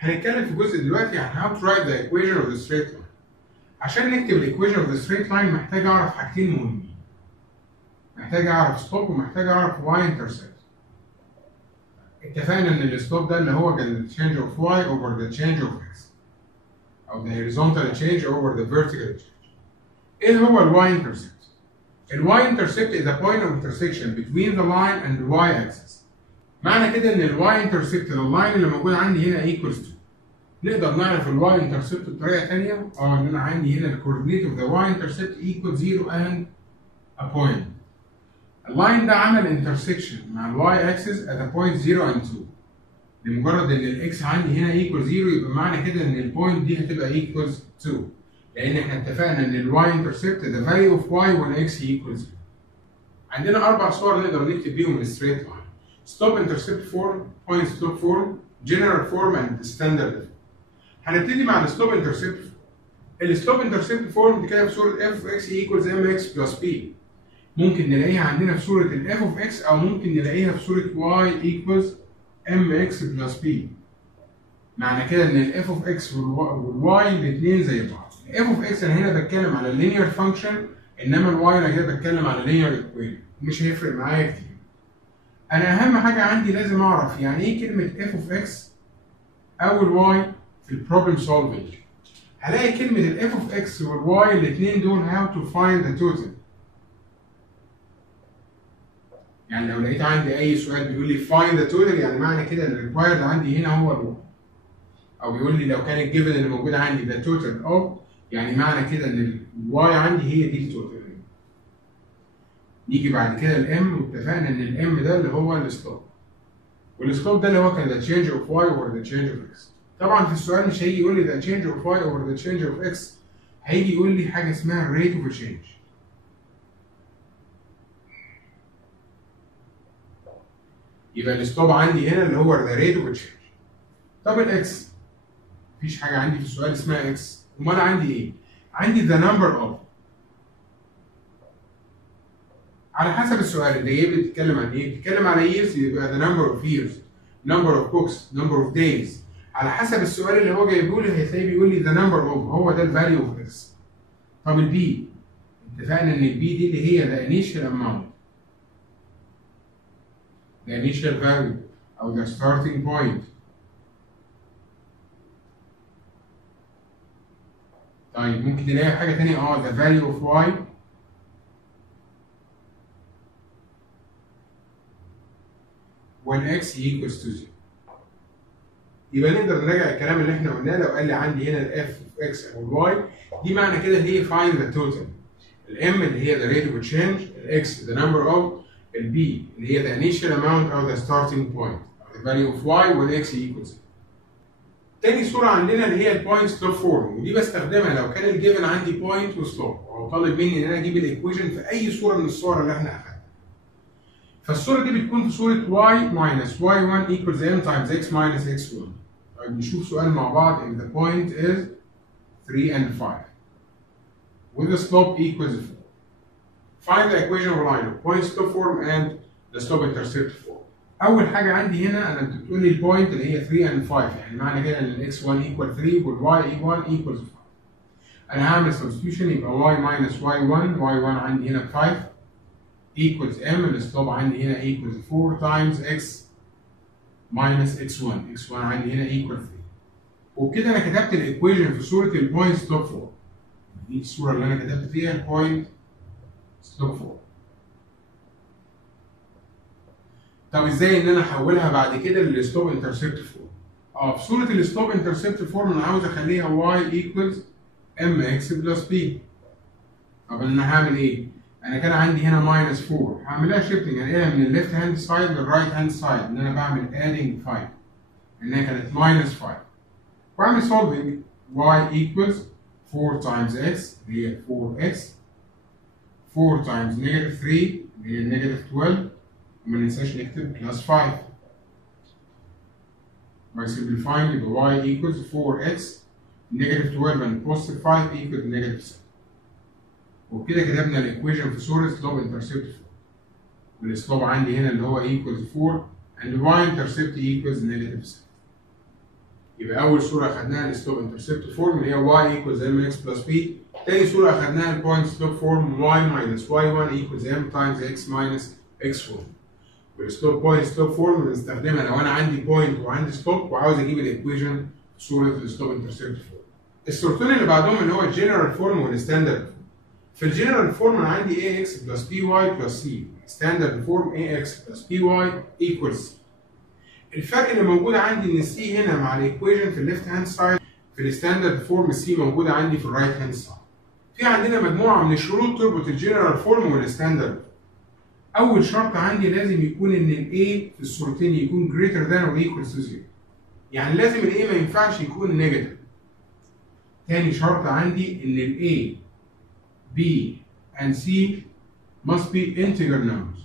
هنتكلم في جزء دلوقتي عن how to write the equation of the straight line. عشان نكتب الايكويشن of the straight line محتاج اعرف حاجتين مهمين. محتاج اعرف slope ومحتاج اعرف y intercept. اتفقنا ان السلوب ده اللي هو كان the change of y over the change of x او the horizontal change over the vertical change. ايه هو ال y intercept؟ ال y intercept is a point of intersection between the line and the y axis. معنى كده ان ال y intercept اللاين اللي موجود عندي هنا equals to. نقدر نعرف ال y intercept بطريقه ثانيه ان انا عندي هنا ال coordinate of the y intercept equals 0 and a point. اللاين ده عمل intersection مع ال y axis at a point 0 and 2. لمجرد ان ال x عندي هنا equals 0 يبقى معنى كده ان البوينت دي هتبقى equals 2. لان احنا اتفقنا ان ال y intercept the value of y when x equals 0. عندنا 4 صور نقدر نكتب بيهم الستريت لاين. slope intercept form, point slope form, general form and standard form. هنبتدي مع السلوب انترسبت. السلوب انترسبت فورم دي كده في صوره f of x equals mx plus b. ممكن نلاقيها عندنا في صوره ال f of x او ممكن نلاقيها في صوره y equals mx plus b. معنى كده ان ال f of x وال y الاثنين زي بعض. ال f of x انا هنا بتكلم على linear function انما ال y انا كده بتكلم على linear equation. مش هيفرق معايا كتير. انا اهم حاجه عندي لازم اعرف يعني ايه كلمه f of x او ال y في البروبلم سولفنج. هلاقي كلمة ال f of x وال y الاثنين دول how to find the total. يعني لو لقيت عندي أي سؤال بيقول لي find the total يعني معنى كده إن ال required عندي هنا هو ال y. أو بيقول لي لو كان ال given اللي موجود عندي the total of يعني معنى كده إن ال y عندي هي دي التوتال. نيجي بعد كده ال m واتفقنا إن ال m ده اللي هو السلوب. والسلوب ده اللي هو كان the change of y over the change of x. طبعا في السؤال مش هيجي يقول لي the change of y over the change of x. هيجي يقول لي حاجه اسمها rate of change. يبقى الستوب عندي هنا اللي هو the rate of change. طب الاكس مفيش حاجه عندي في السؤال اسمها اكس. امال عندي ايه؟ عندي the number of. على حسب السؤال اللي جاي بتتكلم عن ايه؟ بتتكلم على years يبقى the number of years, number of books, number of days. على حسب السؤال اللي هو جايبه لي هتلاقيه بيقول لي the number of هو ده الفاليو اوف اكس. طب البي اتفقنا ان البي دي اللي هي the initial amount, the initial value او the starting point. طيب ممكن نلاقي حاجه ثانيه the value of y when x equals to 0. يبقى نقدر نراجع الكلام اللي احنا قلناه. لو قال لي عندي هنا ال f of x او ال y دي معنى كده هي find the total. ال m اللي هي the rate of change, ال x the number of, ال b اللي هي the initial amount or the starting point, the value of y when x equals. تاني صورة عندنا اللي هي ال point slope form ودي بستخدمها لو كان ال given عندي point و slope او طالب مني ان انا اجيب الايكويشن في اي صورة من الصور اللي احنا اخدناها. فالصورة دي بتكون في صورة y minus y1 equals m times x minus x1. طيب نشوف سؤال مع بعض. if the point is 3 and 5 with the slope equals 4. Find the equation of line of point slope form and the slope intercept form. أول حاجة عندي هنا أنا بتقول لي البوينت اللي هي 3 and 5 يعني معنى كده إن ال x1 equal 3 وال y1 equals 5. أنا هعمل substitution يبقى y minus y1 عندي هنا 5 equals m السلوب عندي هنا equals 4 times x minus x1 عندي هنا equals 3. وبكده انا كتبت الايكويشن في صوره البوينت سلوب فورم. دي الصوره اللي انا كتبت فيها البوينت سلوب فورم. طب ازاي ان انا احولها بعد كده للسلوب انترسبت فورم؟ في صوره السلوب انترسبت فورم انا عاوز اخليها y equals mx plus b. طب انا هعمل ايه؟ انا كان عندي هنا minus 4 هعملها شيفتنج انقلها من الليفت هاند سايد للرايت هاند سايد ان انا بعمل adding 5 انها كانت minus 5 واعمل solving y equals 4 times x اللي هي 4x 4 times negative 3 اللي هي negative 12 وما ننساش نكتب plus 5. by simplifying يبقى y equals 4x negative 12 and positive 5 equals negative 7. وبكده كتبنا الايكويشن في صوره سلوب انترسبت فورم. والسلوب عندي هنا اللي هو equals 4 and y intercept equals negative 7. يبقى اول صوره اخدناها السلوب انترسبت فورم اللي هي y equals mx plus b. تاني صوره اخدناها البوينت سلوب فورم y minus y1 equals m times x minus x1. والسلوب بوينت سلوب فورم بنستخدمها لو انا عندي بوينت وعندي سلوب وعاوز اجيب الايكويشن في صوره السلوب انترسبت فورم. الصورتين اللي بعدهم اللي هو الجنرال فورم والستاندرد فورم. في الجنرال فورم انا عندي ax plus by plus c. ستاندرد فورم ax plus by equals c. الفرق اللي موجود عندي ان السي هنا مع الايكويشن في الليفت هاند سايد، في الستاندرد فورم السي موجوده عندي في الرايت هاند سايد. في عندنا مجموعه من الشروط تربط الجنرال فورم والستاندرد. اول شرط عندي لازم يكون ان الاي في الصورتين يكون greater than or equal to 0. يعني لازم الاي ما ينفعش يكون نيجاتيف. تاني شرط عندي ان الاي B and C must be integer numbers.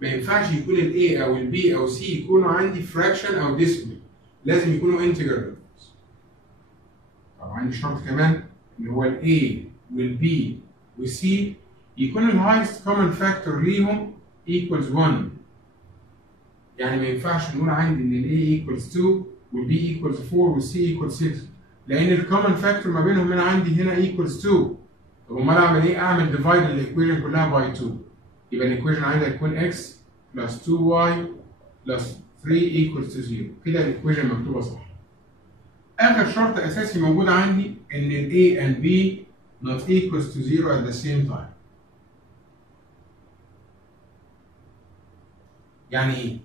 ما ينفعش يكون ال A أو ال B أو C يكونوا عندي fraction أو decimal. لازم يكونوا integer numbers. طبعا عندي شرط كمان اللي هو ال A وال B وال C يكون ال highest common factor ليهم equals 1. يعني ما ينفعش نقول عندي إن ال A equals 2 وال B equals 4 وال C equals 6. لأن الكومن فاكتور ما بينهم هنا عندي هنا equals 2. طب أمال أعمل إيه؟ أعمل ديفايد الإيكويشن كلها باي 2. يبقى الإيكويشن عندي هتكون x plus 2y plus 3 equals to 0. كده الإيكويشن مكتوبة صح. آخر شرط أساسي موجود عندي إن ال A and B not equals to 0 at the same time. يعني إيه؟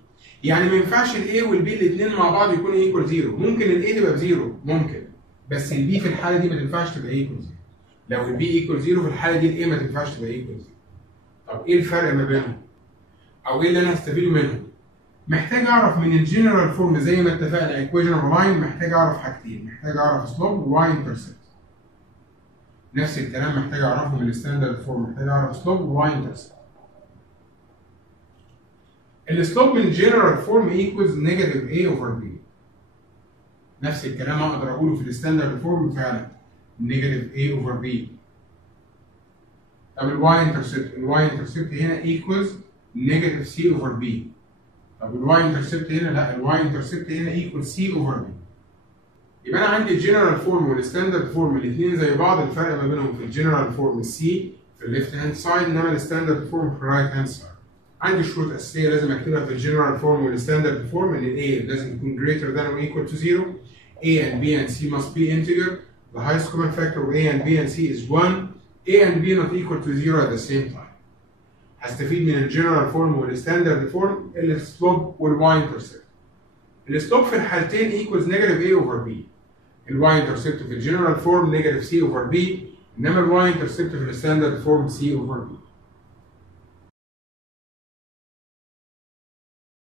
يعني ما ينفعش ال A وال B الاتنين مع بعض يكونوا equal 0. ممكن ال A تبقى بزيرو، ممكن. بس ال B في الحالة دي ما تنفعش تبقى equal 0. لو ال B equal 0 في الحالة دي ال A ما تنفعش تبقى equal 0. طب إيه الفرق ما بينهم؟ أو إيه اللي أنا هستفيده منهم؟ محتاج أعرف من الجنرال فورم زي ما اتفقنا ايكويشن اوف لاين، محتاج أعرف حاجتين، محتاج أعرف سلوب وواي انترسبت. نفس الكلام محتاج أعرفه من الستاندرد فورم، محتاج أعرف سلوب وواي انترسبت. السلوب من الجنرال فورم ايكوالز نيجاتيف A اوفر B. نفس الكلام اقدر اقوله في الستاندرد فورم فعلا نيجاتيف A اوفر B. طب الواي انترسبت، الواي انترسبت هنا ايكوالز نيجاتيف C اوفر B. طب الواي انترسبت هنا لا، الواي انترسبت هنا ايكوال C اوفر B. يبقى انا عندي الجنرال فورم والستاندرد فورم الاثنين زي بعض، الفرق ما بينهم في الجنرال فورم السي في الليفت هاند سايد انما الستاندرد فورم في الرايت هاند سايد. عندي شروط اساسيه لازم اكتبها في الجنرال فورم والستاندرد فورم ان ال A لازم يكون greater than or equal to 0. A and B and C must be integer. The highest common factor of A and B and C is 1. A and B not equal to 0 at the same time. هستفيد من الجنرال فورم والستاندرد فورم السلوب والواي انترسبت. السلوب في الحالتين equals negative A over B. الواي انترسبت في الجنرال فورم negative C over B، انما الواي انترسبت في الستاندرد فورم C over B.